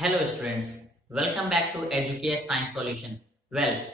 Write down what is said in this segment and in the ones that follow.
Hello students, welcome back to educate science solution.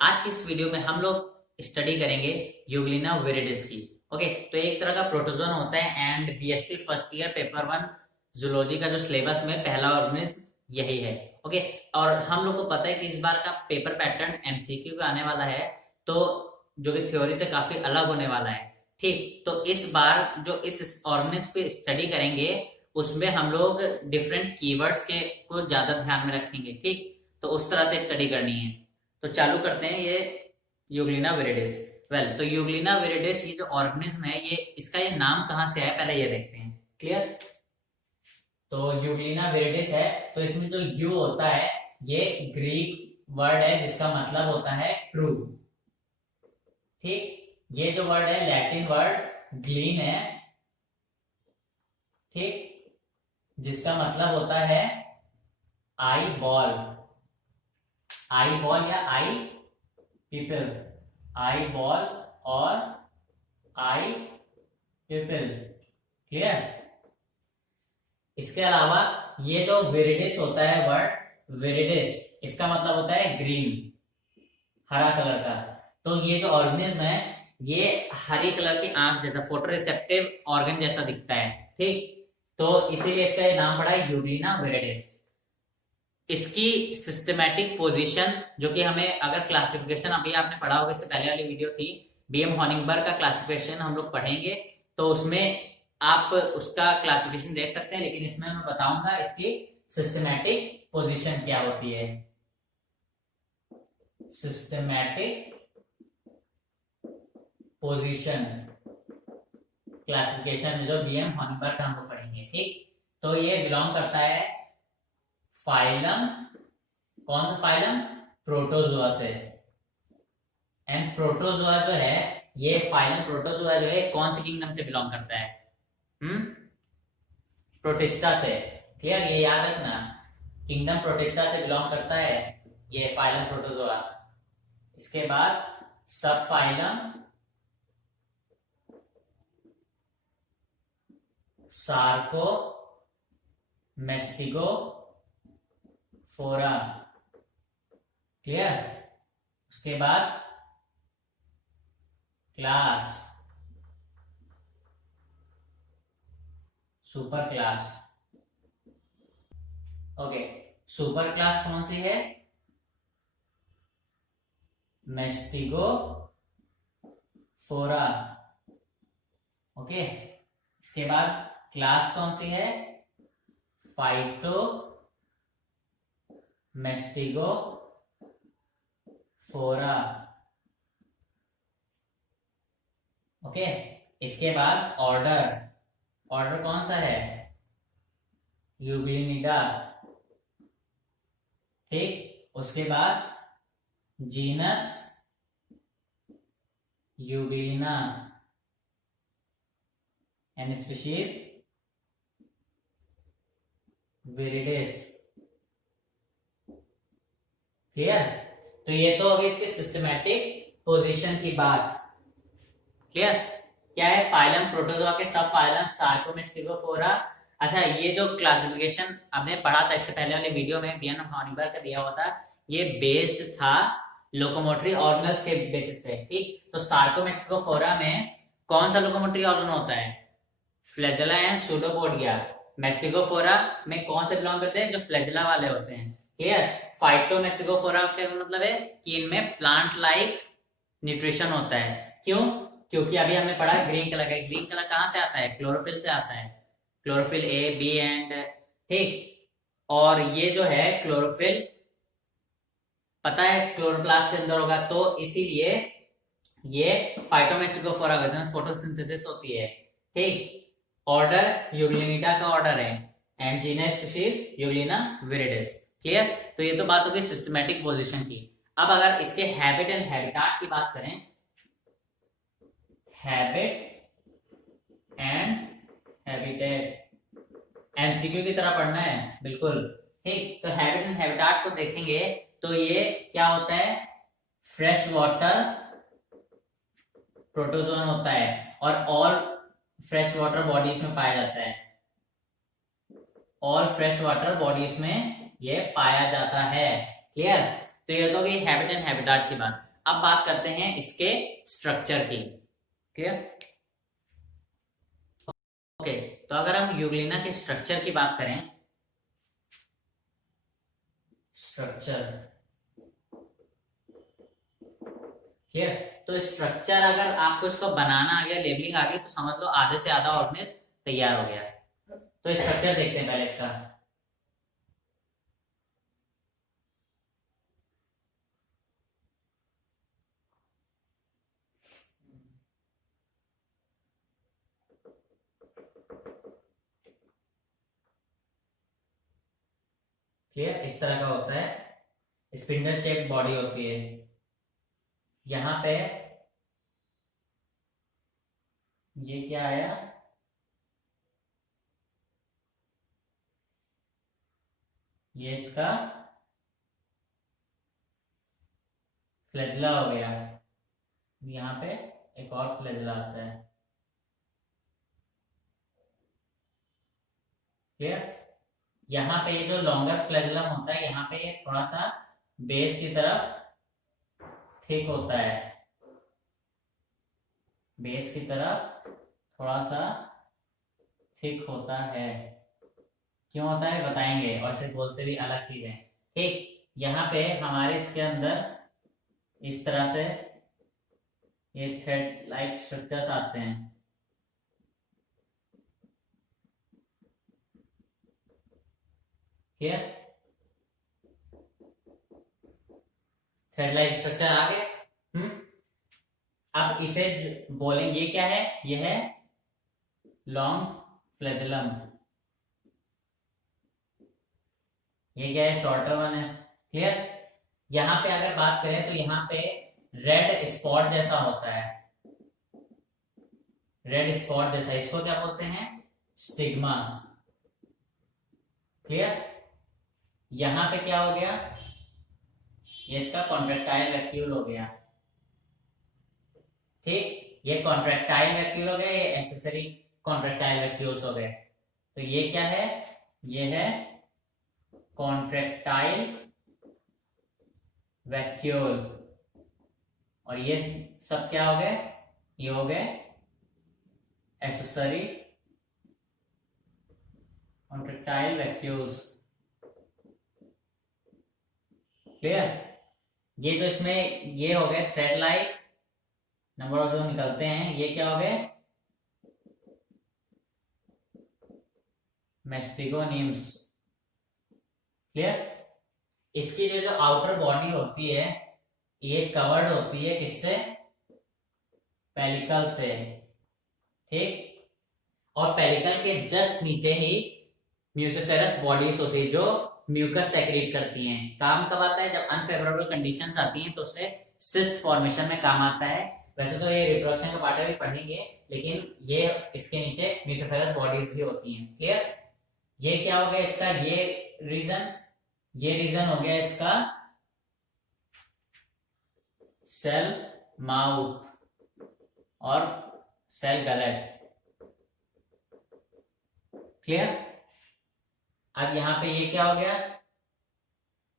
आज की इस वीडियो में हम लोग स्टडी करेंगे यूग्लिना विरिडिस की। ओके, तो एक तरह का प्रोटोजोन होता है and BSc first year paper one zoology का जो सिलेबस में पहला ऑर्गेनिज्म यही है। ओके, और हम लोग को पता है कि इस बार का पेपर पैटर्न एमसीक्यू का आने वाला है, तो जो कि थ्योरी से काफी अलग होने वाला है। ठीक, तो इस बार जो इस ऑर्गेनिज्म पे स्टडी करेंगे उसमें हम लोग डिफरेंट कीवर्ड्स के को ज्यादा ध्यान में रखेंगे। ठीक, तो उस तरह से स्टडी करनी है। तो चालू करते हैं ये यूग्लिना विरिडिस। तो यूग्लिना विरिडिस ये जो ऑर्गेनिज्म है, ये इसका ये नाम कहाँ से है पहले ये देखते हैं। क्लियर? तो यूग्लिना विरिडिस है, तो इसमें जो यू होता है ये ग्रीक वर्ड है जिसका मतलब होता है ट्रू। ठीक, ये जो वर्ड है लैटिन वर्ड ग्लीन है, ठीक, जिसका मतलब होता है आई बॉल। आई बॉल या आई पीपल, आई बॉल और आई पीपल। क्लियर? इसके अलावा ये जो विरिडिस होता है वर्ड विरिडिस, इसका मतलब होता है ग्रीन, हरा कलर का। तो ये जो ऑर्गेनिज्म है ये हरी कलर की आंख जैसा फोटोरिसेप्टिव ऑर्गन जैसा दिखता है। ठीक, तो इसीलिए इसका ये नाम पड़ा है यूग्लिना विरिडिस। इसकी सिस्टमैटिक पोजीशन जो कि हमें अगर क्लासिफिकेशन अभी आपने पढ़ा होगा, इससे पहले वाली वीडियो थी बीएम हॉनिंगबर्ग का क्लासिफिकेशन हम लोग पढ़ेंगे, तो उसमें आप उसका क्लासिफिकेशन देख सकते हैं, लेकिन इसमें मैं बताऊंगा इसकी सिस्टमैटिक पोजीशन क्या होती है। सिस्टमैटिक पोजीशन क्लासिफिकेशन जो बीएम हॉनिंगबर्ग का हम लोग पढ़ेंगे। ठीक, तो ये बिलोंग करता है फाइलम, कौन सा फाइलम? प्रोटोजोआ से। एंड प्रोटोजोआ जो है ये फाइलम प्रोटोजोआ जो है कौन सी किंगडम से बिलोंग करता है? प्रोटिस्टा से। क्लियर? ये याद रखना, किंगडम प्रोटिस्टा से बिलोंग करता है ये फाइलम प्रोटोजोआ। इसके बाद सब फाइलम सार्को मेस्टिगो फोरा। क्लियर? उसके बाद class super class. Okay, super class कौन सी है? मेस्टिगो फोरा। ओके, इसके बाद क्लास कौन सी है? फाइटो मेस्टिगो फोरा। ओके, इसके बाद ऑर्डर, ऑर्डर कौन सा है? यूग्लिनिडा। ठीक, उसके बाद genus Euglena and species viridis. Clear? तो ये तो होगी इसके सिस्टमैटिक पोजीशन की बात। क्लियर? क्या है? फाइलम प्रोटोजोआ के सब फाइलम सार्कोमेस्टिगोफोरा। अच्छा, ये जो क्लासिफिकेशन आपने पढ़ा था इससे पहले वाले वीडियो में बीएम हॉनिंगबर्ग का दिया हुआ था, ये बेस्ड था लोकोमोटरी ऑर्गन्स के बेसिस पे। ठीक, तो सार्कोमेस्टिगोफोरा में कौन सा लोकोमोटरी ऑर्गन होता है? Flagella and pseudopodia. मेस्टिगोफोरा में कौन से बिलोंग करते हैं? जो फ्लैजेला वाले होते हैं। क्लियर? फाइटोमेस्टिगोफोरा का मतलब है कि इनमें प्लांट लाइक न्यूट्रिशन होता है। क्यों? क्योंकि अभी हमने पढ़ा ग्रीन कलर का। ग्रीन कलर कहां से आता है? क्लोरोफिल से आता है, क्लोरोफिल ए बी एंड। ठीक, और ये जो है क्लोरोफिल पता है क्लोरोप्लास्ट के अंदर होगा, तो इसीलिए ये फाइटोमेस्टिगोफोरा फोटोसिंथेसिस होती है। ठीक, ऑर्डर यूग्लिनिडा का ऑर्डर है and genus species Euglena viridis. Clear? तो ये तो बात होगी सिस्टमैटिक पोजीशन की। अब अगर इसके हैबिट एंड हैबिटाट की बात करें, हैबिट एंड हैबिटेट एमसीक्यू की तरह पढ़ना है बिल्कुल। ठीक, तो हैबिट एंड हैबिटाट को देखेंगे तो ये क्या होता है? फ्रेश वाटर प्रोटोजोन होता है और ऑल फ्रेश वाटर बॉडीज में पाया जाता है। ऑल फ्रेश वाटर बॉडीज में ये पाया जाता है। क्लियर? तो ये तो गई हैबिट एंड हैबिटाट की बात। अब बात करते हैं इसके स्ट्रक्चर की। क्लियर? ओके, तो अगर हम यूग्लिना के स्ट्रक्चर की बात करें, स्ट्रक्चर, क्लियर? तो स्ट्रक्चर अगर आपको इसको बनाना आ गया, लेबलिंग आ गई, तो समझ लो आधे से आधा ऑर्गेनिज्म तैयार हो गया। तो स्ट्रक्चर देखते हैं पहले इसका। क्लियर? इस तरह का होता है, स्पिंडल शेप बॉडी होती है। यहां पे ये क्या आया, ये इसका फ्लैजिला हो गया। यहाँ पे एक और फ्लैजिला आता है। क्लियर? यहाँ पे ये जो लॉन्गर फ्लैजिलम होता है, यहाँ पे ये थोड़ा सा बेस की तरफ थिक होता है, बेस की तरफ थोड़ा सा थिक होता है। क्यों होता है बताएंगे, और सिर्फ बोलते भी अलग चीज है। ठीक, यहाँ पे हमारे इसके अंदर इस तरह से ये थ्रेड लाइक स्ट्रक्चर्स आते हैं। क्लियर? थ्रेड लाइक स्ट्रक्चर आ गए। अब इसे बोलेंगे क्या है, ये है लॉन्ग फ्लैजिलम। ये क्या है, शॉर्टर वन है। क्लियर? यहां पे अगर बात करें तो यहाँ पे रेड स्पॉट जैसा होता है, रेड स्पॉट जैसा, इसको क्या बोलते हैं, स्टिग्मा। क्लियर? यहां पे क्या हो गया, ये इसका कॉन्ट्रेक्टाइल वैक्यूल हो गया। ठीक, ये कॉन्ट्रेक्टाइल वैक्यूल हो गए, ये एसेसरी कॉन्ट्रेक्टाइल वैक्यूल्स हो गए। तो ये क्या है, ये है कॉन्ट्रेक्टाइल वैक्यूल, और ये सब क्या हो गए, ये हो गए एसेसरी कॉन्ट्रेक्टाइल वैक्यूल्स। क्लियर? ये तो इसमें ये हो गए थ्रेड लाइक, नंबर ऑफ जो निकलते हैं, ये क्या हो गए, मैस्टिगोनीम्स। क्लियर? इसकी जो आउटर बॉडी होती है, ये कवर्ड होती है किससे, पेलिकल से। ठीक, और पेलिकल के जस्ट नीचे ही म्यूसिफेरस बॉडीज होती है जो म्यूकस सेक्रेट करती हैं। काम कब आता है, जब अनफेवरेबल कंडीशंस आती हैं तो उससे सिस्ट फॉर्मेशन में काम आता है। वैसे तो ये रिप्रोडक्शन का पार्ट भी पढ़ेंगे, लेकिन ये इसके नीचे म्यूसिफेरस बॉडीज भी होती हैं। क्लियर? ये क्या हो गया इसका, ये रीजन हो गया इसका सेल माउथ और सेल गलेट। क्लियर? अब यहां पे ये क्या हो गया,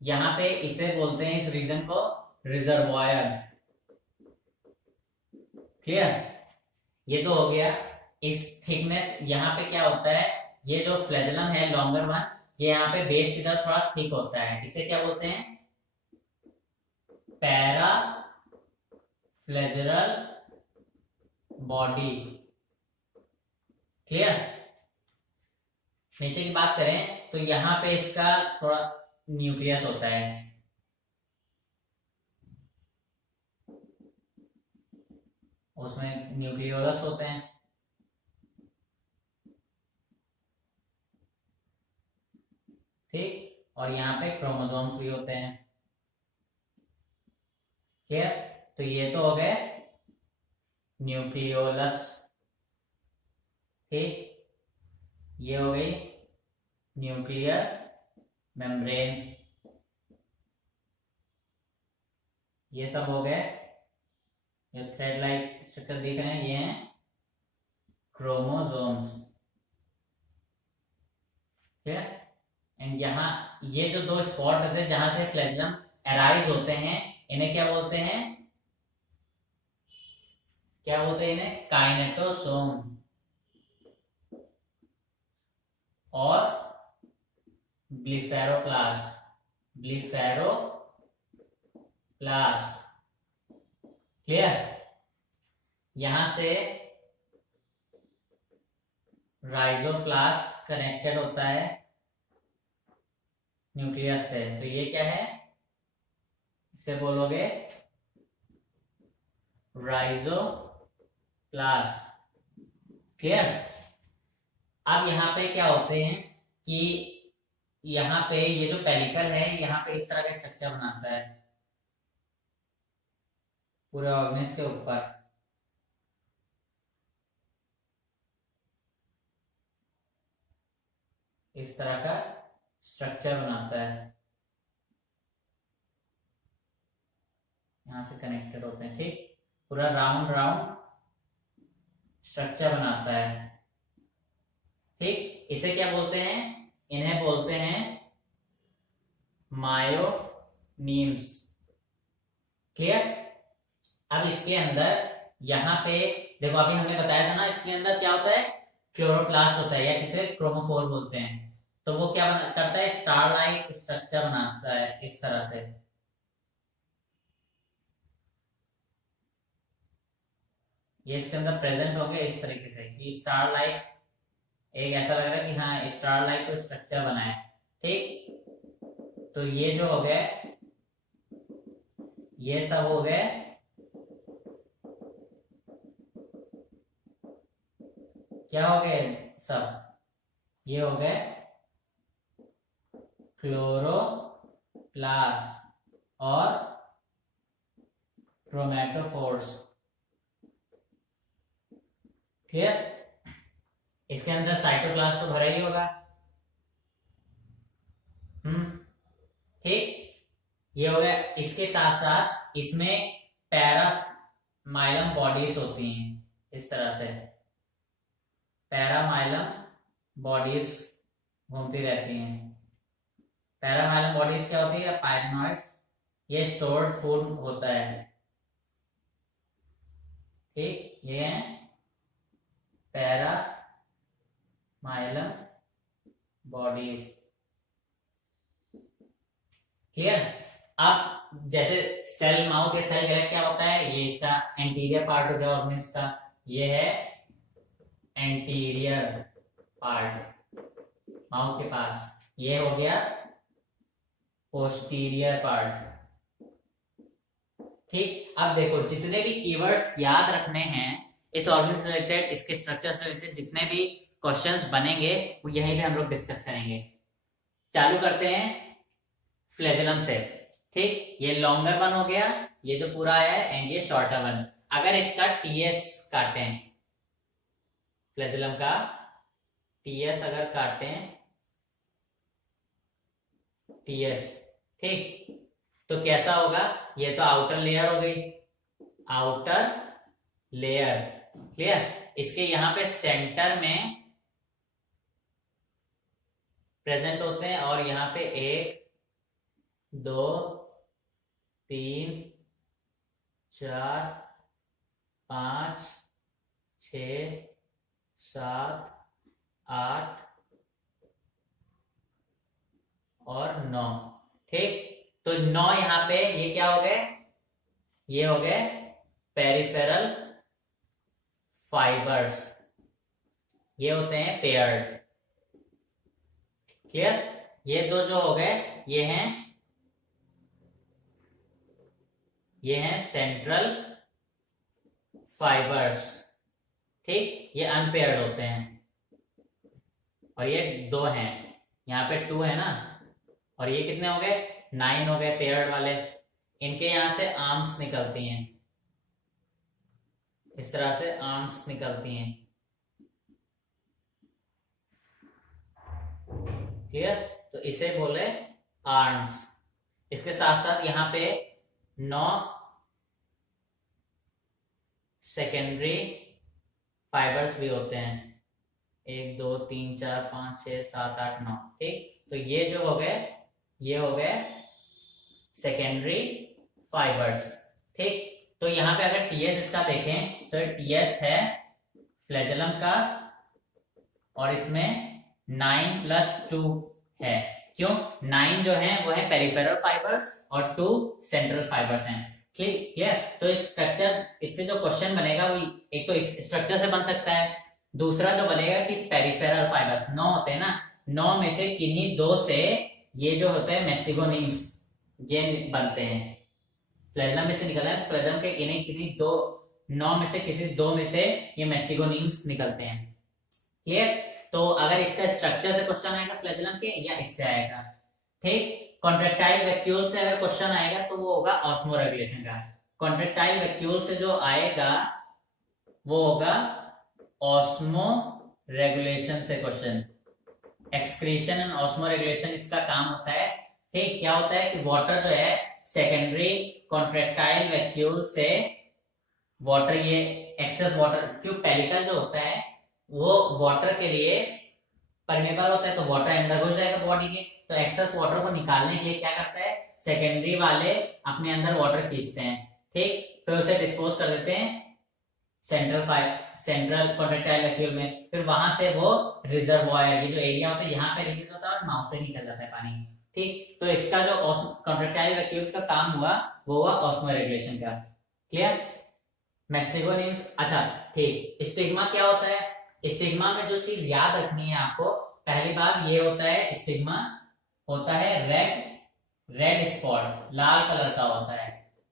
यहां पे इसे बोलते हैं, इस रीजन को रिजर्वायर। क्लियर? ये तो हो गया इस थिकनेस। यहां पे क्या होता है, ये जो फ्लैजिलम है लॉन्गर वन, ये यहाँ पे बेस की तरफ थोड़ा थिक होता है, इसे क्या बोलते हैं, पैरा फ्लैजरल बॉडी। क्लियर? नीचे की बात करें तो यहां पे इसका थोड़ा न्यूक्लियस होता है, उसमें न्यूक्लियोलस होते हैं। ठीक, और यहाँ पे क्रोमोसोम्स भी होते हैं। क्लियर? तो ये तो हो गए न्यूक्लियोलस। ठीक, ये हो गई न्यूक्लियर मेम्ब्रेन। ये सब हो गए, ये थ्रेड लाइक स्ट्रक्चर दिख रहे हैं, ये हैं क्रोमोसोम्स। ठीक है? एंड एंड यहाँ ये जो दो स्पॉट होते हैं जहां से फ्लैजेलम अराइज होते हैं, इन्हें क्या बोलते हैं, क्या बोलते हैं इन्हें, काइनेटोसोम और ब्लिफेरोप्लास्ट, ब्लिफेरोप्लास्ट। क्लियर? यहां से राइजोप्लास्ट कनेक्टेड होता है न्यूक्लियस से, तो ये क्या है, इसे बोलोगे राइजोप्लास्ट। क्लियर? अब यहाँ पे क्या होते हैं कि यहाँ पे ये जो पेलिकल है यहाँ पे इस तरह का स्ट्रक्चर बनाता है पूरे ऑर्गेनिज्म के ऊपर। इस तरह का स्ट्रक्चर बनाता है, यहां से कनेक्टेड होते हैं, ठीक, पूरा राउंड राउंड स्ट्रक्चर बनाता है। ठीक, इसे क्या बोलते हैं, इन्हें बोलते हैं मायोनीम्स। क्लियर? अब इसके अंदर यहाँ पे देखो, अभी हमने बताया था ना, इसके अंदर क्या होता है, क्लोरोप्लास्ट होता है या किसे क्रोमोफोर बोलते हैं। तो वो क्या करता है, स्टार लाइक स्ट्रक्चर बनाता है इस तरह से। ये इसके अंदर प्रेजेंट हो गया इस तरीके से कि स्टार लाइक, एक ऐसा लग रहा है कि हाँ स्टार लाइक कोई स्ट्रक्चर बना है। ठीक, तो ये जो हो गए, ये सब हो गए क्या हो गए सब, ये हो गए क्लोरोप्लास्ट और क्रोमेटोफोर्स। क्लियर? इसके अंदर साइटोप्लास्ट तो भरा ही होगा। ठीक, ये हो गया। इसके साथ साथ इसमें पैरामाइलम बॉडीज होती हैं इस तरह से, पैरामाइलम बॉडीज घूमती रहती हैं। पैरामाइलम बॉडीज क्या होती है, पायरिनॉइड्स, ये स्टोर्ड फूड होता है। ठीक, ये है पैरामाइलम बॉडीज। क्लियर? अब जैसे सेल, माउथ या सेल गैलेट क्या होता है, ये इसका एंटीरियर पार्ट हो गया ऑर्गेनिज्म का, ये है एंटीरियर पार्ट माउथ के पास, ये हो गया पोस्टीरियर पार्ट। ठीक, अब देखो जितने भी कीवर्ड्स याद रखने हैं इस ऑर्गेनिज्म से रिलेटेड, इसके स्ट्रक्चर से रिलेटेड, जितने भी क्वेश्चंस बनेंगे वो यहीं पे हम लोग डिस्कस करेंगे। चालू करते हैं फ्लैजेलम से। ठीक, ये लॉन्गर वन हो गया, ये जो पूरा है, एंड ये शॉर्टर वन। अगर इसका टीएस काटें, फ्लैजेलम का टीएस अगर काटें, टीएस, ठीक, तो कैसा होगा, ये तो आउटर लेयर हो गई, आउटर लेयर। क्लियर? इसके यहां पे सेंटर में प्रेजेंट होते हैं और यहां पे 1 2 3 4 5 6 7 8 और 9। ठीक, तो 9 यहाँ पे, ये क्या हो गए, ये हो गए पेरिफेरल फाइबर्स, ये होते हैं पेयर्ड। क्लियर? ये दो जो हो गए, ये हैं सेंट्रल फाइबर्स। ठीक, ये अनपेयर्ड होते हैं, और ये 2 हैं, यहाँ पे 2 है ना, और ये कितने हो गए, 9 हो गए पेयर्ड वाले। इनके यहां से आर्म्स निकलती हैं, इस तरह से आर्म्स निकलती हैं। क्लियर? तो इसे बोले आर्म्स। इसके साथ साथ यहाँ पे 9 सेकेंडरी फाइबर्स भी होते हैं, 1 2 3 4 5 6 7 8 9। ठीक, तो ये जो हो गए, ये हो गए सेकेंडरी फाइबर्स। ठीक, तो यहाँ पे अगर टीएस इसका देखें तो टीएस है फ्लैजेलम का, और इसमें 9+2 है। क्यों? 9 जो है वो है पेरिफेरल फाइबर्स और 2 सेंट्रल फाइबर्स हैं। क्लियर? तो इस स्ट्रक्चर, इससे जो क्वेश्चन बनेगा वो एक तो इस स्ट्रक्चर से बन सकता है, दूसरा जो बनेगा कि पेरिफेरल फाइबर्स 9 होते हैं ना, 9 में से किन्हीं 2 से ये जो होते हैं मेस्टिगोनीम्स ये बनते हैं। फ्लैजेलम में से निकलना है, फ्लैजेलम के इन्हीं किन्हीं 9 में से किसी 2 में से ये मेस्टिगोनीम्स निकलते हैं। क्लियर? तो अगर इसका स्ट्रक्चर से क्वेश्चन आएगा फ्लैजेलम के, या इससे आएगा। ठीक, कॉन्ट्रेक्टाइल वैक्यूल से अगर क्वेश्चन आएगा तो वो होगा ऑस्मो रेगुलेशन का। कॉन्ट्रेक्टाइल वैक्यूल से जो आएगा वो होगा ऑस्मो रेगुलेशन से question. Excretion and osmo regulation इसका काम होता है। ठीक, क्या होता है कि वाटर जो है सेकेंडरी कॉन्ट्रेक्टाइल वैक्यूल से वाटर, ये एक्सेस वाटर, क्यों पेलिकल जो होता है वो वाटर के लिए परमेबल होता है, तो वाटर अंदर घुस जाएगा बॉडी के, तो एक्सेस वाटर को निकालने के लिए क्या करता है, सेकेंडरी वाले अपने अंदर वाटर खींचते हैं। ठीक, फिर उसे डिस्पोज कर देते हैं सेंट्रल कॉन्ट्रेक्टाइल वैक्यूल में, फिर वहां से वो रिजर्वॉयर, ये जो एरिया होता है यहाँ पे रिलीज होता है और माउथ से निकल जाता है पानी। ठीक, तो इसका जो कॉन्ट्रेक्टाइल वैक्यूल्स का काम हुआ वो हुआ ऑस्मो रेगुलेशन का। क्लियर? मेस्टिगोनीम्स। अच्छा ठीक, स्टिग्मा क्या होता है? स्टिग्मा में जो चीज याद रखनी है आपको, पहली बात ये होता है, स्टिग्मा होता है रेड स्पॉट, लाल कलर का होता है।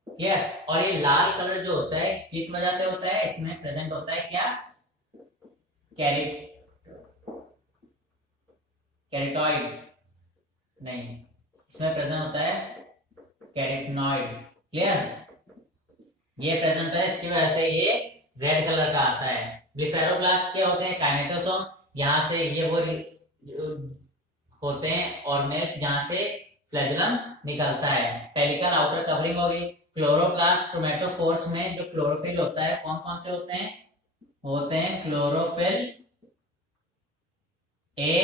क्लियर? और ये लाल कलर जो होता है किस वजह से होता है? इसमें प्रेजेंट होता है क्या, कैरेटॉइड नहीं, इसमें प्रेजेंट होता है कैरेटनॉइड। क्लियर? ये प्रेजेंट होता है, इसकी वजह से ये रेड कलर का आता है। ब्लिफेरोब्लास्ट क्या होते हैं? काइनेटोसोम, यहाँ से ये वो होते हैं ऑर्गेनेल्स जहां से फ्लैजेलम निकलता है। पेलिकल आउटर कवरिंग होगी। क्लोरोप्लास्ट क्रोमेटोफोर्स में जो क्लोरोफिल होता है, कौन कौन से होते हैं? होते हैं chlorophyll A,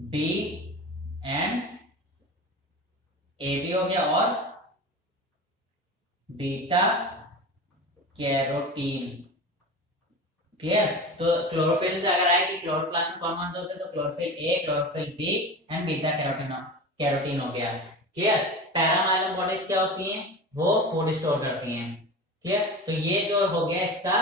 B and A B हो गया, और बीटा कैरोटीन। क्लियर? तो क्लोरोफिल से अगर आए कि क्लोरोप्लास्ट में कौन कौन से होते हैं, तो chlorophyll A, chlorophyll B and beta carotene हो गया। क्लियर? पैरामाइलम बॉडीज क्या होती हैं? वो फूड स्टोर करती हैं। क्लियर? तो ये जो हो गया इसका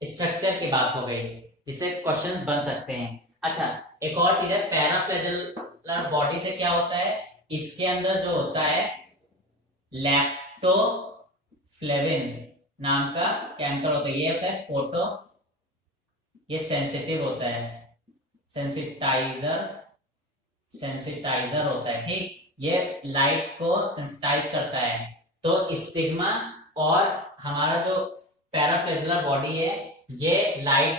स्ट्रक्चर की बात हो गई, जिससे क्वेश्चन बन सकते हैं। अच्छा, एक और चीज है, पैराफ्लैजेलर बॉडी से क्या होता है? इसके अंदर जो होता है लैक्टोफ्लेविन नाम का केमिकल होता है, ये होता है फोटो, ये सेंसिटिव होता है, सेंसिटाइजर होता है। ठीक, ये लाइट को सेंसिटाइज करता है। तो स्टिग्मा और हमारा जो पैराफ्लैजेलर बॉडी है, ये लाइट,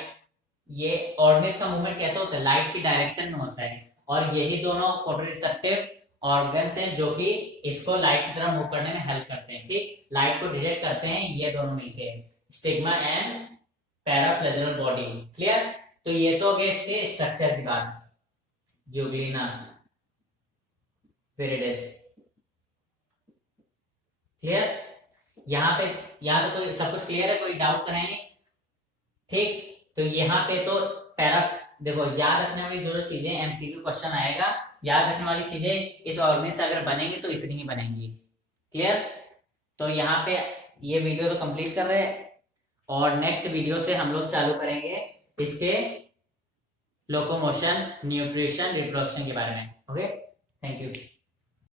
ये ऑर्गेन्स का मूवमेंट कैसे होता है? लाइट की डायरेक्शन में होता है, और यही दोनों फोटोरिसेप्टिव ऑर्गन्स हैं जो कि इसको लाइट की तरह मूव करने में हेल्प करते हैं। ठीक, लाइट को डिटेक्ट करते हैं ये दोनों मिलके, स्टिग्मा एंड पैराफ्लैजेलर बॉडी। क्लियर? तो ये तो हो गया इसके स्ट्रक्चर की बात। Euglena viridis. क्लियर? यहाँ तो कोई सब कुछ क्लियर है, कोई डाउट तो है नहीं? ठीक, तो यहाँ पे तो देखो, याद रखने वाली जो चीजें एमसीक्यू क्वेश्चन आएगा, याद रखने वाली चीजें इस ऑर्गेनिज से अगर बनेंगी तो इतनी ही बनेंगी। क्लियर? तो यहाँ पे ये वीडियो तो कंप्लीट कर रहे हैं, और नेक्स्ट वीडियो से हम लोग चालू करेंगे इसके लोकोमोशन, न्यूट्रिशन, रिप्रोडक्शन के बारे में। Okay, thank you.